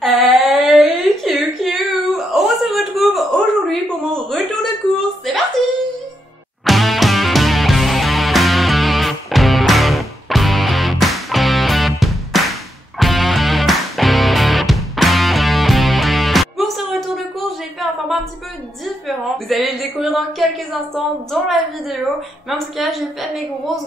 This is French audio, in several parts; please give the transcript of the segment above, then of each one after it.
Hey QQ, on se retrouve aujourd'hui pour mon retour de course, c'est parti! Un petit peu différent. Vous allez le découvrir dans quelques instants dans la vidéo. Mais en tout cas, j'ai fait mes grosses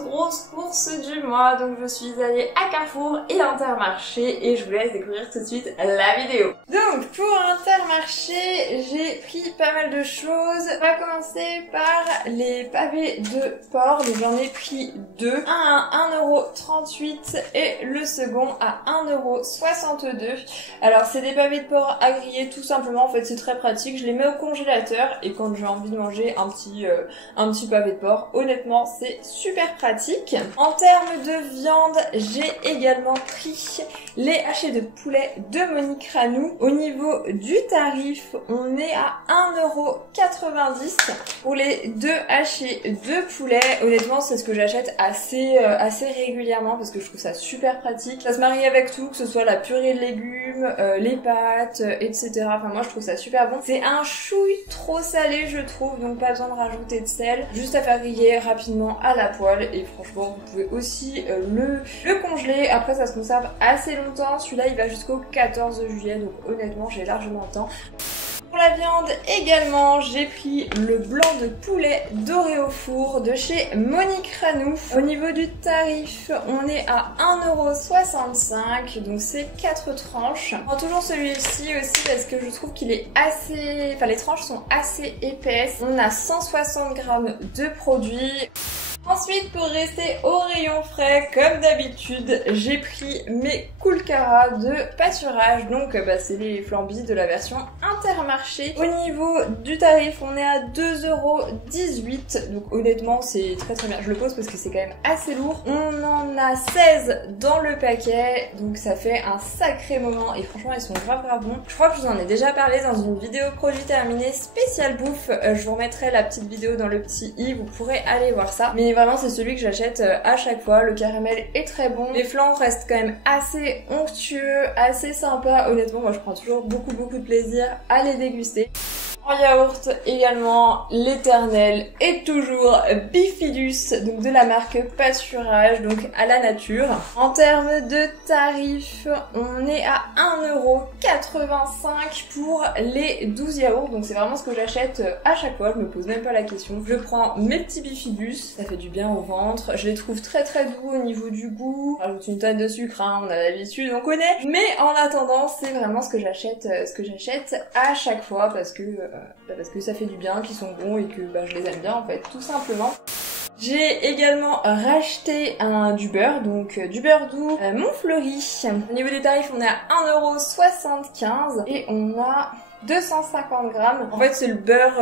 courses du mois. Donc je suis allée à Carrefour et Intermarché et je vous laisse découvrir tout de suite la vidéo. Donc pour Intermarché, j'ai pris pas mal de choses. On va commencer par les pavés de porc. Donc j'en ai pris deux. Un à 1,38 € et le second à 1,62 €. Alors c'est des pavés de porc à griller tout simplement. En fait c'est très pratique. Je les mets au congélateur et quand j'ai envie de manger un petit pavé de porc, honnêtement c'est super pratique. En termes de viande, j'ai également pris les hachés de poulet de Monique Ranou. Au niveau du tarif, on est à 1,90 € pour les deux hachés de poulet. Honnêtement c'est ce que j'achète assez régulièrement parce que je trouve ça super pratique. Ça se marie avec tout, que ce soit la purée de légumes, les pâtes, etc. Enfin moi je trouve ça super bon. C'est un chouille trop salé je trouve, donc pas besoin de rajouter de sel, juste à faire griller rapidement à la poêle et franchement vous pouvez aussi le congeler, après ça se conserve assez longtemps. Celui-là il va jusqu'au 14 juillet donc honnêtement j'ai largement le temps. Pour la viande également, j'ai pris le blanc de poulet doré au four de chez Monique Ranou. Au niveau du tarif, on est à 1,65 €, donc c'est 4 tranches. Je prends toujours celui-ci aussi parce que je trouve qu'il est assez... Enfin les tranches sont assez épaisses. On a 160 g de produit. Ensuite, pour rester au rayon frais, comme d'habitude, j'ai pris mes Coolcara de pâturage. Donc, c'est les flambis de la version Intermarché. Au niveau du tarif, on est à 2,18 €. Donc, honnêtement, c'est très bien. Je le pose parce que c'est quand même assez lourd. On en a 16 dans le paquet. Donc, ça fait un sacré moment. Et franchement, ils sont grave bons. Je crois que je vous en ai déjà parlé dans une vidéo produit terminée spéciale bouffe. Je vous remettrai la petite vidéo dans le petit i. Vous pourrez aller voir ça. Mais vraiment c'est celui que j'achète à chaque fois, le caramel est très bon, les flancs restent quand même assez onctueux, assez sympa, honnêtement moi je prends toujours beaucoup de plaisir à les déguster. En yaourt également, l'éternel et toujours Bifidus, donc de la marque Pâturage, donc à la nature. En termes de tarifs, on est à 1,85 € pour les 12 yaourts, donc c'est vraiment ce que j'achète à chaque fois, je me pose même pas la question. Je prends mes petits Bifidus, ça fait du bien au ventre, je les trouve très doux au niveau du goût. Je rajoute une tonne de sucre, hein, on a l'habitude, on connaît, mais en attendant c'est vraiment ce que j'achète à chaque fois parce que ça fait du bien, qu'ils sont bons et que je les aime bien en fait, tout simplement. J'ai également racheté du beurre, donc du beurre doux Montfleury. Au niveau des tarifs, on est à 1,75 € et on a 250 grammes. En fait, c'est le beurre,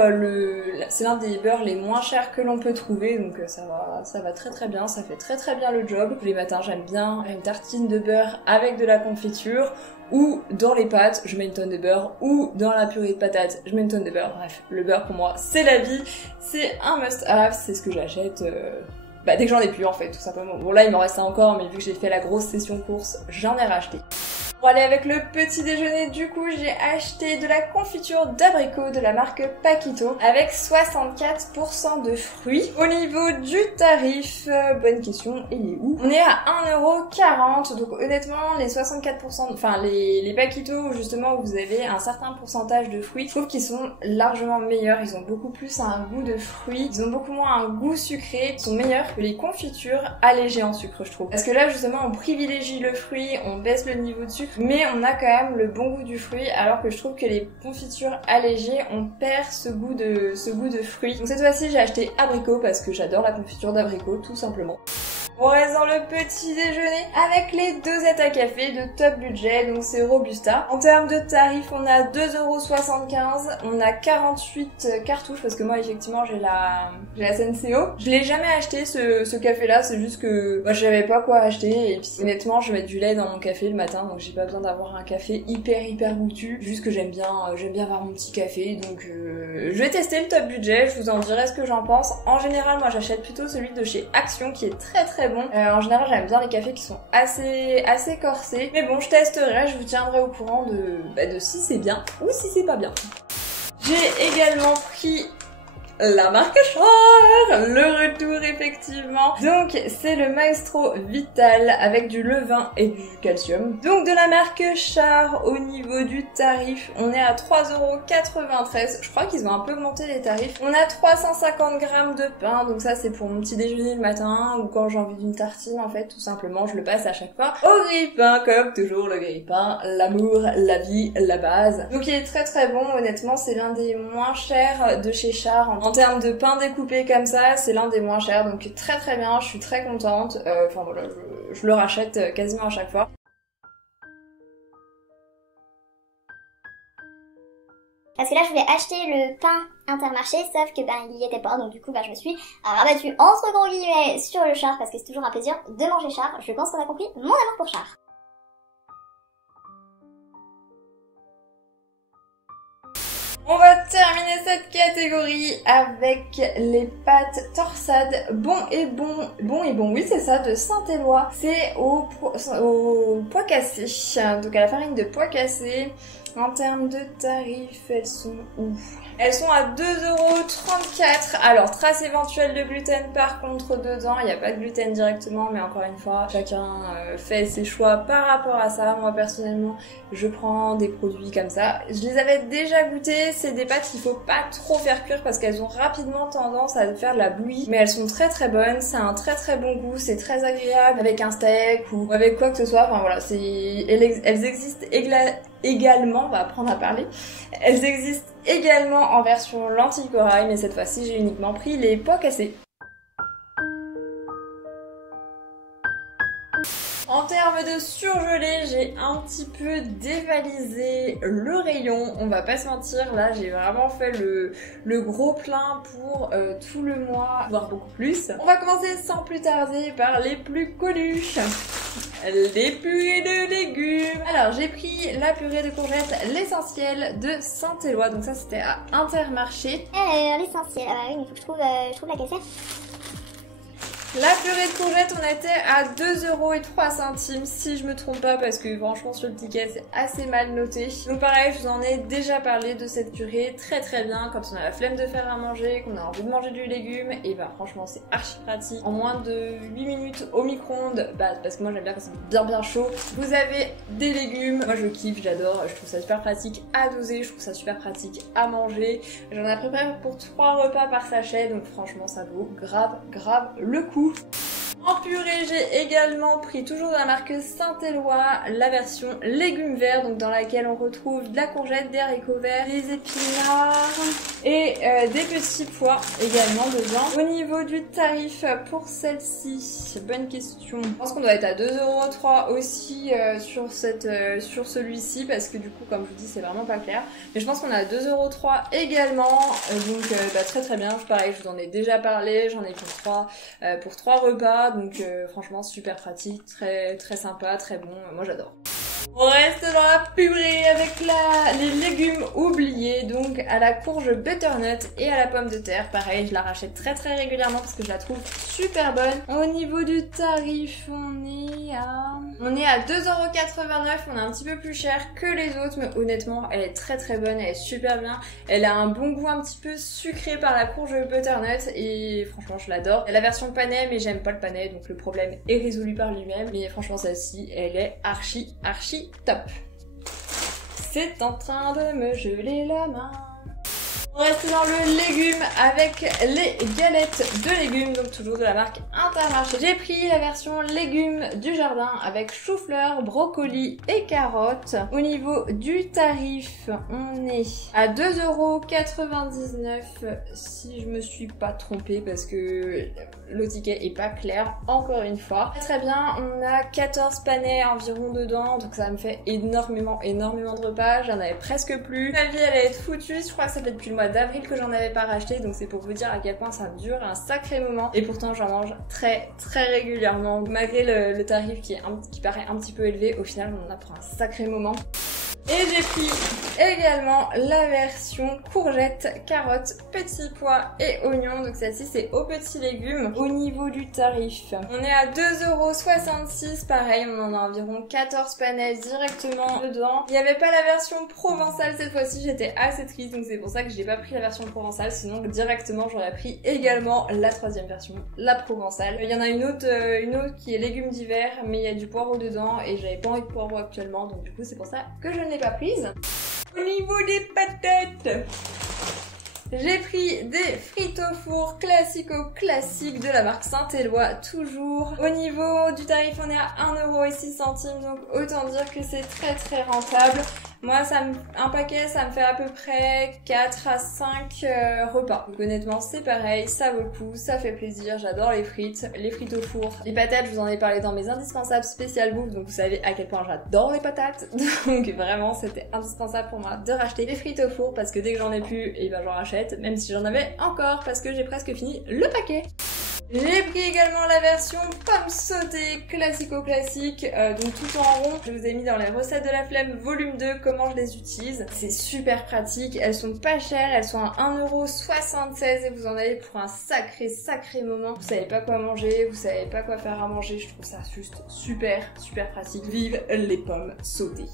c'est l'un des beurres les moins chers que l'on peut trouver, donc ça va très bien, ça fait très bien le job. Tous les matins, j'aime bien une tartine de beurre avec de la confiture, ou dans les pâtes, je mets une tonne de beurre, ou dans la purée de patates, je mets une tonne de beurre. Bref, le beurre pour moi, c'est la vie, c'est un must-have, c'est ce que j'achète dès que j'en ai plus en fait, tout simplement. Bon là, il m'en reste encore, mais vu que j'ai fait la grosse session course, j'en ai racheté. Pour aller avec le petit déjeuner, du coup, j'ai acheté de la confiture d'abricot de la marque Paquito avec 64% de fruits. Au niveau du tarif, bonne question, il est où? On est à 1,40 €, donc honnêtement, les 64%, enfin les Paquito, justement, où vous avez un certain pourcentage de fruits, je trouve qu'ils sont largement meilleurs, ils ont beaucoup plus un goût de fruits, ils ont beaucoup moins un goût sucré, ils sont meilleurs que les confitures allégées en sucre, je trouve. Parce que là, justement, on privilégie le fruit, on baisse le niveau de sucre, mais on a quand même le bon goût du fruit, alors que je trouve que les confitures allégées, on perd ce goût de fruit. Donc cette fois-ci, j'ai acheté abricot parce que j'adore la confiture d'abricot, tout simplement. On reste dans le petit déjeuner avec les dosettes à café de top budget, donc c'est Robusta. En termes de tarifs, on a 2,75 €, on a 48 cartouches parce que moi effectivement j'ai la Senseo. Je l'ai jamais acheté ce café là, c'est juste que je savais pas quoi acheter et puis honnêtement je mets du lait dans mon café le matin donc j'ai pas besoin d'avoir un café hyper goûtu, juste que j'aime bien avoir mon petit café donc je vais tester le top budget, je vous en dirai ce que j'en pense. En général moi j'achète plutôt celui de chez Action qui est très bon. En général j'aime bien les cafés qui sont assez corsés. Mais bon, je testerai, je vous tiendrai au courant de si c'est bien ou si c'est pas bien. J'ai également pris la marque Char, le retour effectivement. Donc c'est le Maestro Vital avec du levain et du calcium. Donc de la marque Char, au niveau du tarif, on est à 3,93 €. Je crois qu'ils ont un peu augmenté les tarifs. On a 350 grammes de pain, donc ça c'est pour mon petit déjeuner le matin ou quand j'ai envie d'une tartine en fait, tout simplement, je le passe à chaque fois au grille-pain, comme toujours le grille-pain, l'amour, la vie, la base. Donc il est très bon, honnêtement c'est l'un des moins chers de chez Char. En termes de pain découpé comme ça, c'est l'un des moins chers, donc très bien, je suis très contente. Enfin voilà, je le rachète quasiment à chaque fois. Parce que là, je voulais acheter le pain Intermarché, sauf que il y était pas, donc du coup, je me suis rabattue entre gros guillemets sur le Char, parce que c'est toujours un plaisir de manger Char. Je pense qu'on a compris mon amour pour Char. On va terminer cette catégorie avec les pâtes torsades bon et bon, oui c'est ça, de Saint-Éloi. C'est au pois cassé, donc à la farine de pois cassé. En termes de tarifs, elles sont où? Elles sont à 2,34 €. Alors, trace éventuelle de gluten par contre dedans. Il n'y a pas de gluten directement, mais encore une fois, chacun fait ses choix par rapport à ça. Moi, personnellement, je prends des produits comme ça. Je les avais déjà goûtés. C'est des pâtes qu'il faut pas trop faire cuire parce qu'elles ont rapidement tendance à faire de la bouillie. Mais elles sont très bonnes. C'est un très bon goût. C'est très agréable avec un steak ou avec quoi que ce soit. Enfin voilà, elles existent également, on va apprendre à parler. Elles existent également en version lentille corail, mais cette fois-ci j'ai uniquement pris les pois cassés. En termes de surgelé, j'ai un petit peu dévalisé le rayon, on va pas se mentir, là j'ai vraiment fait le gros plein pour tout le mois, voire beaucoup plus. On va commencer sans plus tarder par les plus connus. Les purées de légumes. Alors j'ai pris la purée de courgettes l'essentiel de Saint-Éloi, donc ça c'était à Intermarché. L'essentiel, ah bah oui, il faut que je trouve la cassette. La purée de courgettes, on était à 2,03 € si je me trompe pas, parce que franchement sur le ticket c'est assez mal noté. Donc pareil, je vous en ai déjà parlé de cette purée, très bien quand on a la flemme de faire à manger, qu'on a envie de manger du légume, et bah franchement c'est archi pratique. En moins de 8 minutes au micro-ondes, parce que moi j'aime bien quand c'est bien chaud, vous avez des légumes. Moi je kiffe, j'adore, je trouve ça super pratique à doser, je trouve ça super pratique à manger. J'en ai préparé pour 3 repas par sachet, donc franchement ça vaut grave le coup. En purée, j'ai également pris, toujours de la marque Saint-Éloi, la version légumes verts, donc dans laquelle on retrouve de la courgette, des haricots verts, des épinards et des petits pois également dedans. Au niveau du tarif pour celle-ci, bonne question. Je pense qu'on doit être à 2,03 € aussi sur celui-ci, parce que du coup, comme je vous dis, c'est vraiment pas clair. Mais je pense qu'on est à 2,03 € également, donc très bien. Pareil, je vous en ai déjà parlé, j'en ai pour 3 repas. Donc franchement super pratique, très sympa, très bon, moi j'adore. On reste dans la purée avec les légumes oubliés, donc à la courge butternut et à la pomme de terre. Pareil, je la rachète très régulièrement parce que je la trouve super bonne. Au niveau du tarif, on est à 2,89 €, on est un petit peu plus cher que les autres, mais honnêtement elle est très bonne, elle est super bien. Elle a un bon goût un petit peu sucré par la courge butternut et franchement je l'adore. Il y a la version panais, mais j'aime pas le panais, donc le problème est résolu par lui-même. Mais franchement celle-ci, elle est archi top. C'est en train de me geler la main. On reste dans le légume avec les galettes de légumes, donc toujours de la marque Intermarché. J'ai pris la version légumes du jardin avec chou-fleur, brocoli et carottes. Au niveau du tarif, on est à 2,99 € si je me suis pas trompée, parce que le ticket est pas clair encore une fois. Très bien, on a 14 panais environ dedans, donc ça me fait énormément de repas. J'en avais presque plus. Ma vie elle allait être foutue, je crois que ça fait depuis le mois d'avril que j'en avais pas racheté, donc c'est pour vous dire à quel point ça me dure un sacré moment, et pourtant j'en mange très régulièrement. Malgré le tarif qui paraît un petit peu élevé, au final on en a pour un sacré moment. Et j'ai pris Également la version courgette, carottes, petits pois et oignons. Donc celle-ci c'est aux petits légumes. Au niveau du tarif, on est à 2,66 €. Pareil, on en a environ 14 panels directement dedans. Il n'y avait pas la version provençale cette fois-ci, j'étais assez triste, donc c'est pour ça que j'ai pas pris la version provençale. Sinon directement j'aurais pris également la troisième version, la provençale. Il y en a une autre qui est légumes d'hiver, mais il y a du poireau dedans et j'avais pas envie de poireau actuellement, donc du coup c'est pour ça que je ne l'ai pas prise. Au niveau des patates, j'ai pris des frites au four classiques de la marque Saint-Éloi, toujours. Au niveau du tarif, on est à 1,06 €, donc autant dire que c'est très rentable. Moi, un paquet, ça me fait à peu près 4 à 5 repas. Donc honnêtement, c'est pareil, ça vaut le coup, ça fait plaisir, j'adore les frites au four. Les patates, je vous en ai parlé dans mes indispensables spécial bouffe, donc vous savez à quel point j'adore les patates. Donc vraiment, c'était indispensable pour moi de racheter les frites au four, parce que dès que j'en ai plus, et ben j'en rachète, même si j'en avais encore, parce que j'ai presque fini le paquet. J'ai pris également la version pommes sautées classique, donc tout en rond. Je vous ai mis dans les recettes de la flemme volume 2 comment je les utilise. C'est super pratique, elles sont pas chères, elles sont à 1,76 € et vous en avez pour un sacré moment. Vous savez pas quoi manger, vous savez pas quoi faire à manger, je trouve ça juste super pratique. Vive les pommes sautées.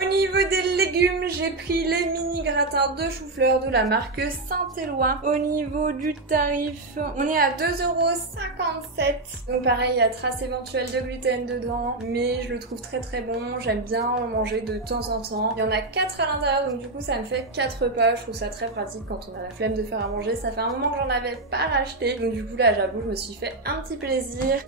Au niveau des légumes, j'ai pris les mini gratins de chou-fleur de la marque Saint-Éloi. Au niveau du tarif, on est à 2,57 €. Donc pareil, il y a trace éventuelle de gluten dedans, mais je le trouve très bon. J'aime bien en manger de temps en temps. Il y en a 4 à l'intérieur, donc du coup ça me fait 4 repas. Je trouve ça très pratique quand on a la flemme de faire à manger. Ça fait un moment que j'en avais pas racheté, donc du coup là j'avoue je me suis fait un petit plaisir.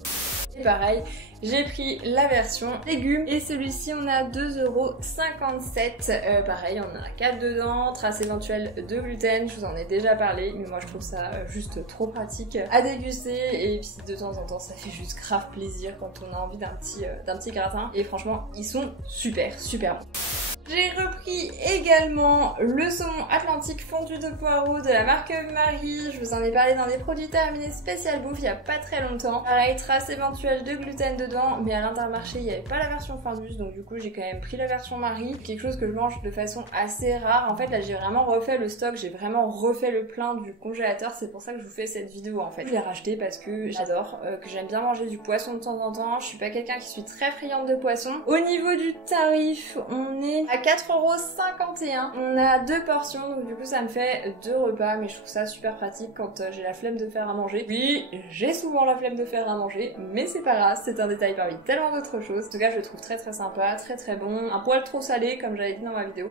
Et pareil, j'ai pris la version légumes et celui-ci on est à 2,57 €. Pareil, on en a 4 dedans, trace éventuelle de gluten, je vous en ai déjà parlé, mais moi je trouve ça juste trop pratique à déguster et puis de temps en temps ça fait juste grave plaisir quand on a envie d'un petit gratin et franchement ils sont super bons. J'ai repris également le saumon atlantique fondu de poireau de la marque Marie. Je vous en ai parlé dans des produits terminés spécial bouffe il y a pas très longtemps. Pareil, trace éventuelle de gluten dedans, mais à l'Intermarché il n'y avait pas la version fondue, donc du coup j'ai quand même pris la version Marie. Quelque chose que je mange de façon assez rare. En fait là j'ai vraiment refait le stock, j'ai vraiment refait le plein du congélateur. C'est pour ça que je vous fais cette vidéo en fait. Je l'ai racheté parce que j'adore, que j'aime bien manger du poisson de temps en temps. Je suis pas quelqu'un qui suis très friande de poisson. Au niveau du tarif, on est à 4,51 €. On a 2 portions, donc du coup ça me fait 2 repas, mais je trouve ça super pratique quand j'ai la flemme de faire à manger. Oui, j'ai souvent la flemme de faire à manger, mais c'est pas grave, c'est un détail parmi tellement d'autres choses. En tout cas, je le trouve très sympa, très bon. Un poil trop salé, comme j'avais dit dans ma vidéo.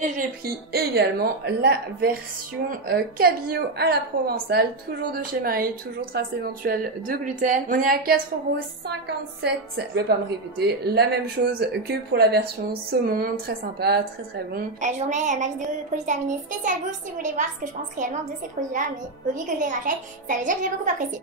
Et j'ai pris également la version cabillaud à la provençale, toujours de chez Marie, toujours trace éventuelle de gluten. On est à 4,57 €. Je vais pas me répéter, la même chose que pour la version saumon, très sympa, très bon. Je vous remets ma vidéo de produits terminés spécial bouffe si vous voulez voir ce que je pense réellement de ces produits-là, mais au vu que je les rachète, ça veut dire que j'ai beaucoup apprécié.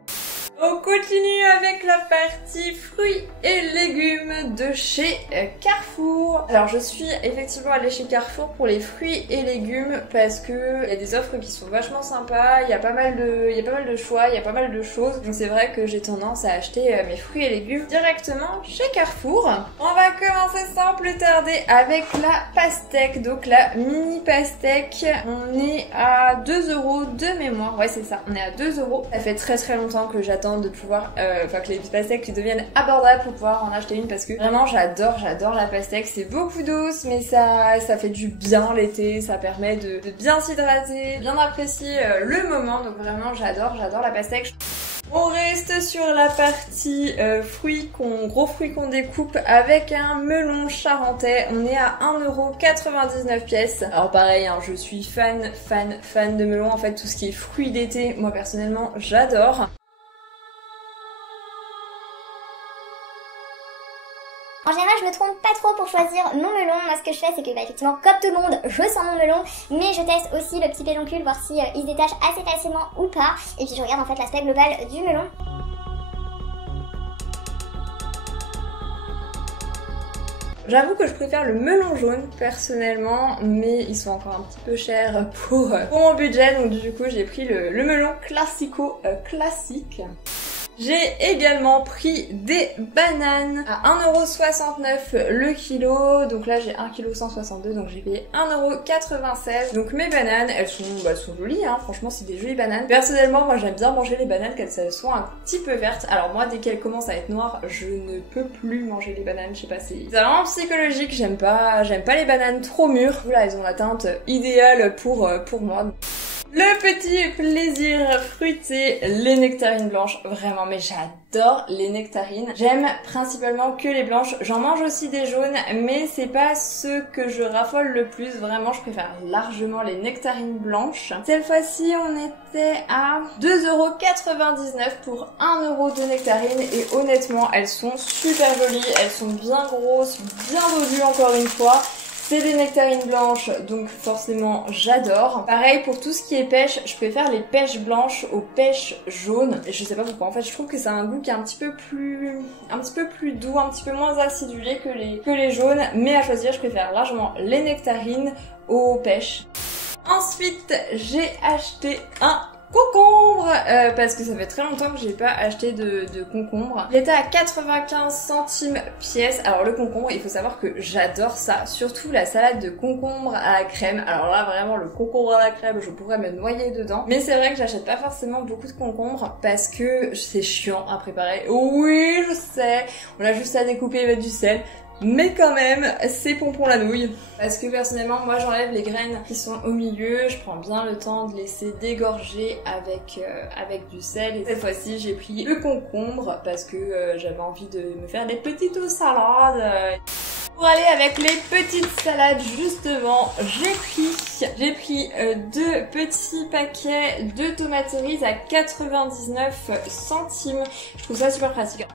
On continue avec la partie fruits et légumes de chez Carrefour. Alors je suis effectivement allée chez Carrefour pour les fruits et légumes parce que il y a des offres qui sont vachement sympas, il y a pas mal de choix, il y a pas mal de choses. Donc c'est vrai que j'ai tendance à acheter mes fruits et légumes directement chez Carrefour. On va commencer sans plus tarder avec la pastèque, donc la mini pastèque. On est à 2 € de mémoire, ouais c'est ça, on est à 2 €. Ça fait très longtemps que j'attends de pouvoir, que les pastèques deviennent abordables pour pouvoir en acheter une parce que vraiment j'adore la pastèque. C'est beaucoup douce mais ça fait du bien l'été, ça permet de bien s'hydrater, bien apprécier le moment, donc vraiment j'adore la pastèque. On reste sur la partie gros fruits qu'on découpe avec un melon charentais. On est à 1,99 €. Alors pareil, hein, je suis fan de melon. En fait, tout ce qui est fruits d'été, moi personnellement, j'adore. En général, je me trompe pas trop pour choisir mon melon. Moi, ce que je fais, c'est que, effectivement, comme tout le monde, je sens mon melon, mais je teste aussi le petit pédoncule, voir si il se détache assez facilement ou pas. Et puis, je regarde en fait l'aspect global du melon. J'avoue que je préfère le melon jaune personnellement, mais ils sont encore un petit peu chers pour mon budget, donc du coup j'ai pris le melon classique. J'ai également pris des bananes à 1,69€ le kilo. Donc là j'ai 1,162 kg, donc j'ai payé 1,96€. Donc mes bananes, elles sont jolies, hein. Franchement c'est des jolies bananes. Personnellement moi j'aime bien manger les bananes quand elles sont un petit peu vertes. Alors moi dès qu'elles commencent à être noires, je ne peux plus manger les bananes. Je sais pas, c'est vraiment psychologique. J'aime pas les bananes trop mûres. Voilà, elles ont la teinte idéale pour moi. Le petit plaisir fruité, les nectarines blanches, vraiment, mais j'adore les nectarines. J'aime principalement que les blanches, j'en mange aussi des jaunes, mais c'est pas ce que je raffole le plus, vraiment je préfère largement les nectarines blanches. Cette fois-ci on était à 2,99€ pour 1€ de nectarines et honnêtement elles sont super jolies, elles sont bien grosses, bien dodues encore une fois. C'est des nectarines blanches, donc forcément j'adore. Pareil pour tout ce qui est pêche, je préfère les pêches blanches aux pêches jaunes. Et je sais pas pourquoi, en fait je trouve que c'est un goût qui est un petit peu plus doux, un petit peu moins acidulé que les jaunes. Mais à choisir, je préfère largement les nectarines aux pêches. Ensuite, j'ai acheté un concombre parce que ça fait très longtemps que j'ai pas acheté de concombre. Il était à 95 centimes pièce. Alors le concombre, il faut savoir que j'adore ça, surtout la salade de concombre à la crème. Alors là vraiment le concombre à la crème, je pourrais me noyer dedans. Mais c'est vrai que j'achète pas forcément beaucoup de concombre parce que c'est chiant à préparer. Oui, je sais, on a juste à découper et mettre du sel. Mais quand même, c'est pompon la nouille. Parce que personnellement, moi j'enlève les graines qui sont au milieu, je prends bien le temps de laisser dégorger avec du sel. Et cette fois-ci, j'ai pris le concombre parce que j'avais envie de me faire des petites salades. Pour aller avec les petites salades, justement, j'ai pris 2 petits paquets de tomates cerises à 99 centimes. Je trouve ça super pratique.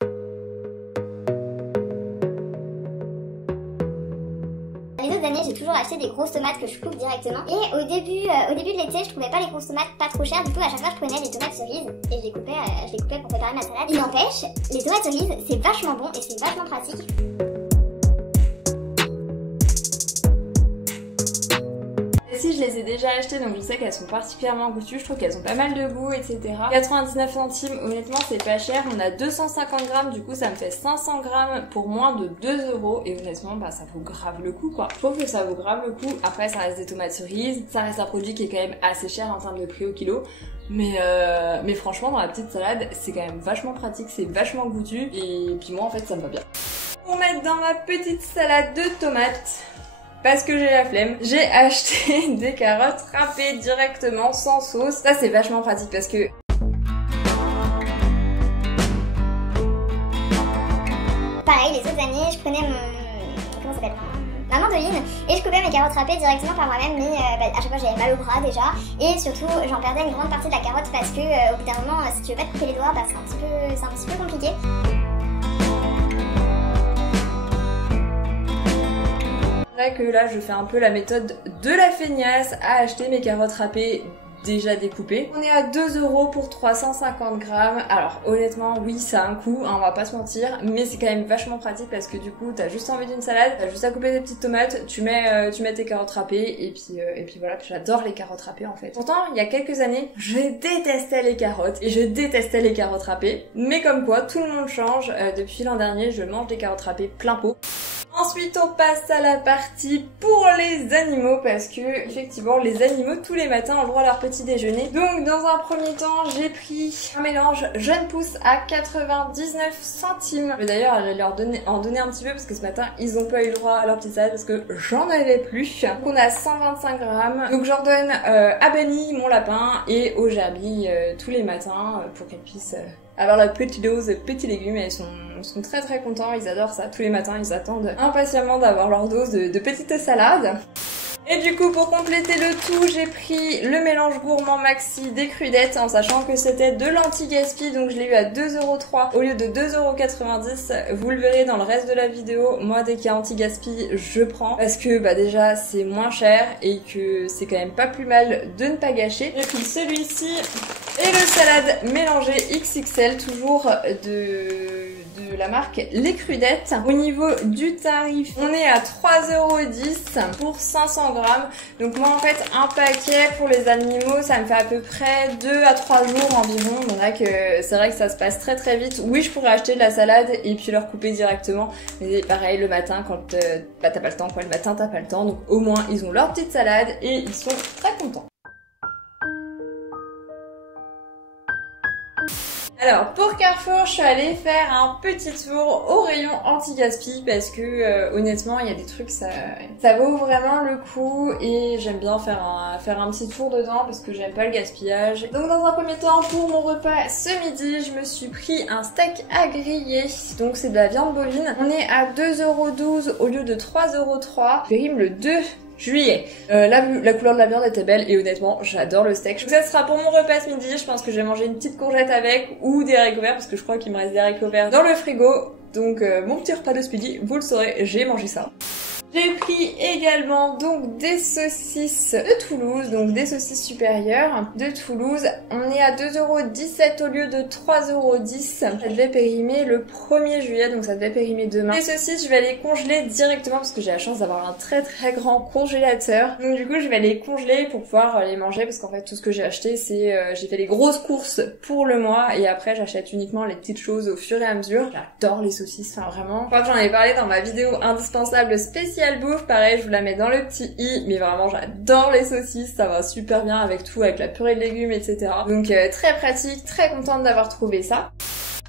J'ai toujours acheté des grosses tomates que je coupe directement. Et au début de l'été, je trouvais pas les grosses tomates pas trop chères. Du coup, à chaque fois, je prenais des tomates cerises et je les coupais pour préparer ma salade. Il n'empêche, les tomates cerises, c'est vachement bon et c'est vachement pratique. Si je les ai déjà achetées, donc je sais qu'elles sont particulièrement goûtues, je trouve qu'elles ont pas mal de goût, etc. 99 centimes, honnêtement c'est pas cher, on a 250 grammes, du coup ça me fait 500 grammes pour moins de 2€ et honnêtement ça vaut grave le coup quoi. Je trouve que ça vaut grave le coup. Après ça reste des tomates cerises, ça reste un produit qui est quand même assez cher en termes de prix au kilo. Mais franchement dans la petite salade c'est quand même vachement pratique, c'est vachement goûtu et puis moi en fait ça me va bien. Pour mettre dans ma petite salade de tomates, parce que j'ai la flemme, j'ai acheté des carottes râpées directement sans sauce. Ça c'est vachement pratique parce que pareil, les autres années, je prenais comment ça s'appelle, ma mandoline et je coupais mes carottes râpées directement par moi-même, mais à chaque fois j'avais mal au bras déjà et surtout j'en perdais une grande partie de la carotte parce que au bout d'un moment, si tu veux pas te couper les doigts, c'est un petit peu compliqué. Que là je fais un peu la méthode de la feignasse à acheter mes carottes râpées déjà découpées. On est à 2€ pour 350 grammes. Alors honnêtement oui ça a un coût, hein, on va pas se mentir, mais c'est quand même vachement pratique parce que du coup t'as juste envie d'une salade, t'as juste à couper des petites tomates, tu mets tes carottes râpées et puis voilà, j'adore les carottes râpées en fait. Pourtant il y a quelques années je détestais les carottes et je détestais les carottes râpées, mais comme quoi tout le monde change, depuis l'an dernier je mange des carottes râpées plein pot. Ensuite on passe à la partie pour les animaux parce que effectivement les animaux tous les matins ont le droit à leur petit déjeuner. Donc dans un premier temps j'ai pris un mélange jeune pousse à 99 centimes. D'ailleurs j'allais en donner un petit peu parce que ce matin ils ont pas eu le droit à leur petite salade parce que j'en avais plus. Donc on a 125 grammes. Donc j'en donne à Bunny, mon lapin, et au Gerbi tous les matins pour qu'elles puissent avoir la petite dose de petits légumes et ils sont très très contents, ils adorent ça. Tous les matins ils attendent impatiemment d'avoir leur dose de petites salades. Et du coup pour compléter le tout j'ai pris le mélange gourmand maxi des crudettes en sachant que c'était de l'anti-gaspi, donc je l'ai eu à 2,03€ au lieu de 2,90€. Vous le verrez dans le reste de la vidéo, moi dès qu'il y a anti-gaspi je prends parce que déjà c'est moins cher et que c'est quand même pas plus mal de ne pas gâcher. J'ai pris celui-ci Et le salade mélangé XXL, toujours de la marque Les Crudettes. Au niveau du tarif, on est à 3,10€ pour 500 grammes. Donc moi en fait un paquet pour les animaux ça me fait à peu près 2 à 3 jours environ. Donc c'est vrai que ça se passe très très vite. Oui, je pourrais acheter de la salade et puis leur couper directement. Mais pareil le matin quand t'as pas le temps, le matin t'as pas le temps. Donc au moins ils ont leur petite salade et ils sont très contents. Alors pour Carrefour, je suis allée faire un petit tour au rayon anti-gaspi parce que honnêtement il y a des trucs ça vaut vraiment le coup et j'aime bien faire un petit tour dedans parce que j'aime pas le gaspillage. Donc dans un premier temps pour mon repas ce midi, je me suis pris un steak à griller, donc c'est de la viande bovine. On est à 2,12€ au lieu de 3,03€. Périme le 2 juillet. La couleur de la viande était belle et honnêtement j'adore le steak. Donc ça sera pour mon repas ce midi. Je pense que je vais manger une petite courgette avec ou des haricots verts parce que je crois qu'il me reste des haricots verts dans le frigo. Donc mon petit repas de ce midi, vous le saurez, j'ai mangé ça. J'ai pris également donc des saucisses de Toulouse, donc des saucisses supérieures de Toulouse. On est à 2,17€ au lieu de 3,10€. Ça devait périmer le 1er juillet, donc ça devait périmer demain. Les saucisses, je vais les congeler directement parce que j'ai la chance d'avoir un très très grand congélateur. Donc du coup, je vais les congeler pour pouvoir les manger parce qu'en fait, tout ce que j'ai acheté, c'est j'ai fait les grosses courses pour le mois et après, j'achète uniquement les petites choses au fur et à mesure. J'adore les saucisses, enfin vraiment. Je crois que j'en avais parlé dans ma vidéo indispensable spéciale bouffe, pareil je vous la mets dans le petit i, mais vraiment j'adore les saucisses, ça va super bien avec tout, avec la purée de légumes etc. Donc très pratique, très contente d'avoir trouvé ça.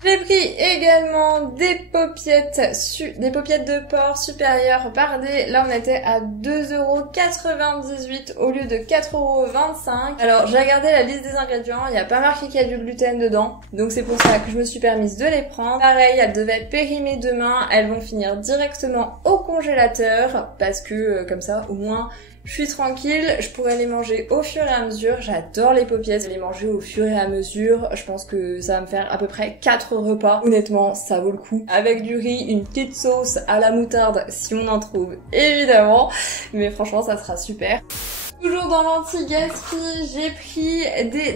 J'ai pris également des paupiettes de porc supérieures bardées. Là on était à 2,98€ au lieu de 4,25€. Alors j'ai regardé la liste des ingrédients, il n'y a pas marqué qu'il y a du gluten dedans. Donc c'est pour ça que je me suis permise de les prendre. Pareil, elles devaient périmer demain, elles vont finir directement au congélateur parce que comme ça au moins je suis tranquille, je pourrais les manger au fur et à mesure. J'adore les paupiettes, les manger au fur et à mesure. Je pense que ça va me faire à peu près 4 repas. Honnêtement, ça vaut le coup. Avec du riz, une petite sauce à la moutarde si on en trouve, évidemment. Mais franchement, ça sera super. Toujours dans l'anti-gaspi, j'ai pris des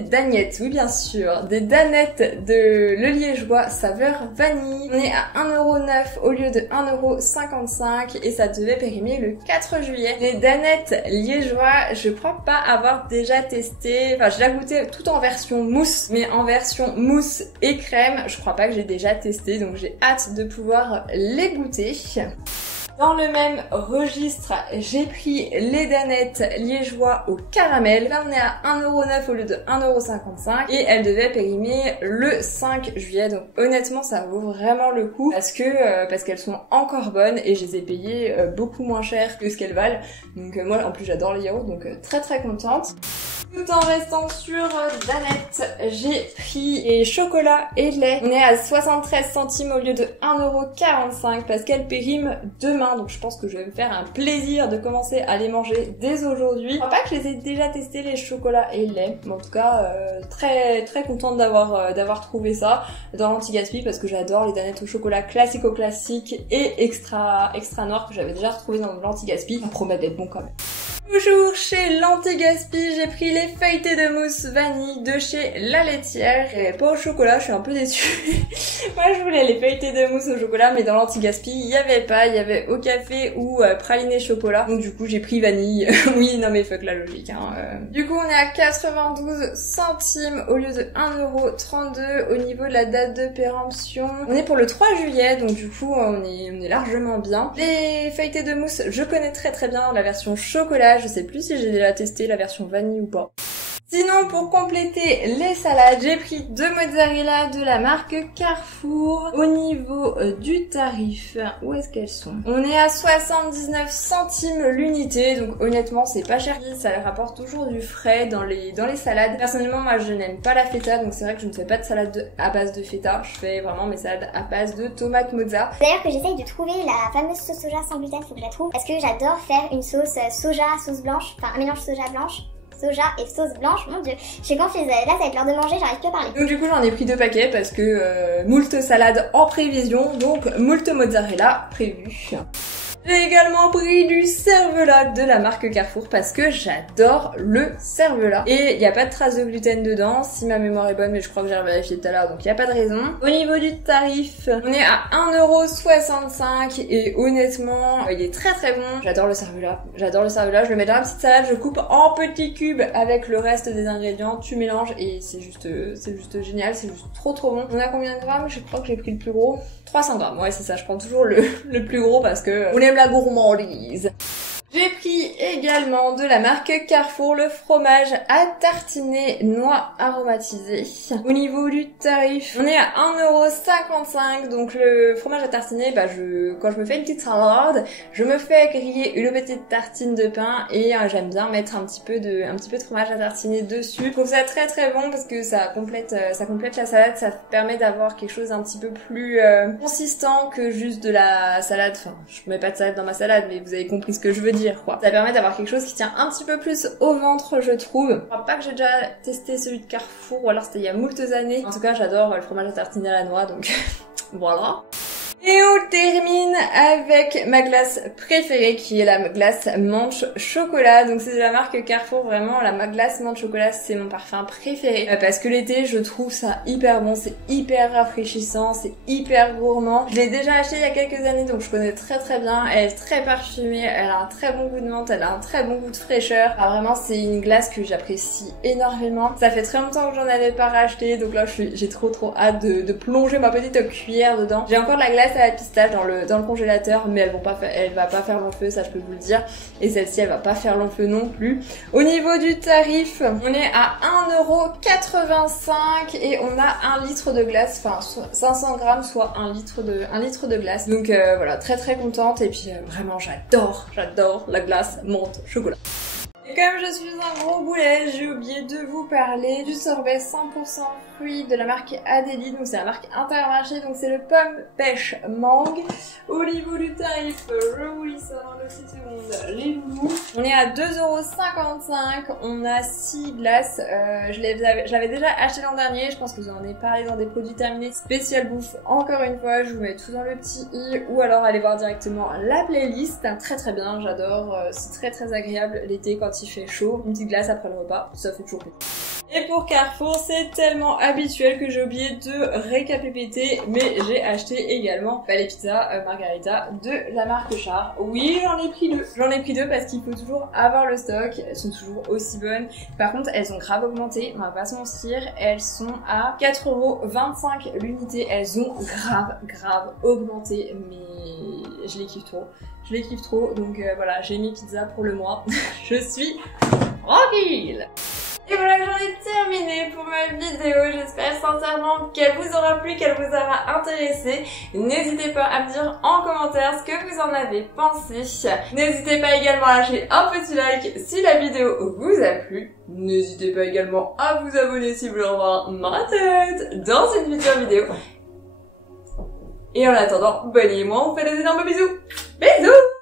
danettes, oui bien sûr, des danettes de Le Liégeois saveur vanille. On est à 1,09€ au lieu de 1,55€ et ça devait périmer le 4 juillet. Les danettes liégeois, je crois pas avoir déjà testé, enfin je l'ai goûté tout en version mousse, mais en version mousse et crème, je crois pas que j'ai déjà testé, donc j'ai hâte de pouvoir les goûter. Dans le même registre, j'ai pris les danettes liégeois au caramel. Là, on est à 1,09€ au lieu de 1,55€ et elles devaient périmer le 5 juillet. Donc honnêtement, ça vaut vraiment le coup parce qu'elles sont encore bonnes et je les ai payées beaucoup moins cher que ce qu'elles valent. Donc moi, en plus, j'adore les yaourts, donc très très contente. Tout en restant sur danettes, j'ai pris les chocolats et lait. On est à 73 centimes au lieu de 1,45€ parce qu'elles périment demain. Donc je pense que je vais me faire un plaisir de commencer à les manger dès aujourd'hui. Je crois pas que je les ai déjà testés les chocolats et lait. Mais en tout cas, très très contente d'avoir trouvé ça dans l'anti-gaspi parce que j'adore les danettes au chocolat classique et extra noir que j'avais déjà retrouvé dans l'anti-gaspi. Ça promet d'être bon quand même. Toujours chez l'anti-gaspi, j'ai pris les feuilletés de mousse vanille de chez La Laitière. Et pas au chocolat, je suis un peu déçue. Moi je voulais les feuilletés de mousse au chocolat, mais dans l'anti-gaspi, il y avait pas, il y avait au café ou praliné chocolat. Donc du coup j'ai pris vanille. Oui, non mais fuck la logique. Du coup on est à 92 centimes au lieu de 1,32€ au niveau de la date de péremption. On est pour le 3 juillet, donc du coup on est largement bien. Les feuilletés de mousse, je connais très très bien la version chocolat. Je sais plus si j'ai déjà testé la version vanille ou pas. Sinon, pour compléter les salades, j'ai pris 2 mozzarella de la marque Carrefour. Au niveau du tarif, où est-ce qu'elles sont? On est à 79 centimes l'unité, donc honnêtement c'est pas cher. Ça rapporte toujours du frais dans les salades. Personnellement, moi je n'aime pas la feta, donc c'est vrai que je ne fais pas de salade à base de feta. Je fais vraiment mes salades à base de tomates mozza. D'ailleurs que j'essaye de trouver la fameuse sauce soja sans gluten, faut que je la trouve, parce que j'adore faire une sauce soja, sauce blanche, enfin un mélange soja et sauce blanche, mon dieu, je suis confuse, là ça va être l'heure de manger, j'arrive plus à parler. Donc du coup j'en ai pris 2 paquets parce que moult salade en prévision, donc moult mozzarella prévu. J'ai également pris du cerveau cervelas de la marque Carrefour parce que j'adore le cervelas. Et il n'y a pas de trace de gluten dedans, si ma mémoire est bonne, mais je crois que j'ai vérifié tout à l'heure, donc il n'y a pas de raison. Au niveau du tarif, on est à 1,65€ et honnêtement, il est très très bon. J'adore le cervelas. J'adore le cervelas, je le mets dans la petite salade, je coupe en petits cubes avec le reste des ingrédients, tu mélanges et c'est juste génial, c'est juste trop bon. On a combien de grammes? Je crois que j'ai pris le plus gros. 300 grammes, ouais c'est ça, je prends toujours le plus gros parce que on aime la gourmandise. J'ai pris également de la marque Carrefour le fromage à tartiner noix aromatisée. Au niveau du tarif, on est à 1,55€. Donc le fromage à tartiner, quand je me fais une petite salade, je me fais griller une petite tartine de pain et j'aime bien mettre un petit peu de fromage à tartiner dessus. Je trouve ça très très bon parce que ça complète la salade, ça permet d'avoir quelque chose d'un petit peu plus consistant que juste de la salade. Enfin, je mets pas de salade dans ma salade, mais vous avez compris ce que je veux dire. Quoi. Ça permet d'avoir quelque chose qui tient un petit peu plus au ventre, je trouve. Je crois pas que j'ai déjà testé celui de Carrefour, ou alors c'était il y a moultes années. En tout cas, j'adore le fromage à tartiner à la noix, donc voilà. Et on termine avec ma glace préférée qui est la glace menthe chocolat. Donc c'est de la marque Carrefour, vraiment la glace menthe chocolat c'est mon parfum préféré parce que l'été je trouve ça hyper bon, c'est hyper rafraîchissant, c'est hyper gourmand. Je l'ai déjà acheté il y a quelques années donc je connais très très bien, elle est très parfumée, elle a un très bon goût de menthe, elle a un très bon goût de fraîcheur. Enfin, vraiment c'est une glace que j'apprécie énormément. Ça fait très longtemps que j'en avais pas racheté donc là j'ai trop hâte de plonger ma petite cuillère dedans. J'ai encore de la glace à la pistache dans le congélateur mais elle va pas faire long feu, ça je peux vous le dire, et celle-ci elle va pas faire long feu non plus. Au niveau du tarif, on est à 1,85€ et on a 1 litre de glace, enfin 500 grammes soit 1 litre de glace, donc voilà, très très contente et puis vraiment j'adore la glace menthe chocolat. Et comme je suis un gros boulet, j'ai oublié de vous parler du sorbet 100% fruits de la marque Adélie, donc c'est la marque Intermarché, donc c'est le pomme pêche mangue. Au niveau du tarif, je vous lis ça dans le petit secondes, les loulous. On est à 2,55€, on a 6 glaces, je l'avais déjà acheté l'an dernier, je pense que vous en avez parlé dans des produits terminés spécial bouffe, encore une fois, je vous mets tout dans le petit i, ou alors allez voir directement la playlist. Très très bien, j'adore, c'est très très agréable l'été quand il fait chaud, une petite glace après le repas, ça fait toujours plaisir. Et pour Carrefour, c'est tellement habituel que j'ai oublié de récapépéter, mais j'ai acheté également les pizzas margarita de la marque Char. Oui, j'en ai pris deux. J'en ai pris deux parce qu'il faut toujours avoir le stock, elles sont toujours aussi bonnes. Par contre, elles ont grave augmenté, on va pas se mentir, elles sont à 4,25€ l'unité, elles ont grave augmenté, mais je les kiffe trop. Je les kiffe trop, donc voilà, j'ai mis pizza pour le mois. Je suis tranquille. Et voilà, j'en ai terminé pour ma vidéo, j'espère sincèrement qu'elle vous aura plu, qu'elle vous aura intéressé. N'hésitez pas à me dire en commentaire ce que vous en avez pensé. N'hésitez pas également à lâcher un petit like si la vidéo vous a plu. N'hésitez pas également à vous abonner si vous voulez revoir ma tête dans une future vidéo. Et en attendant, Bonnie et moi on fait des énormes bisous. Bisous!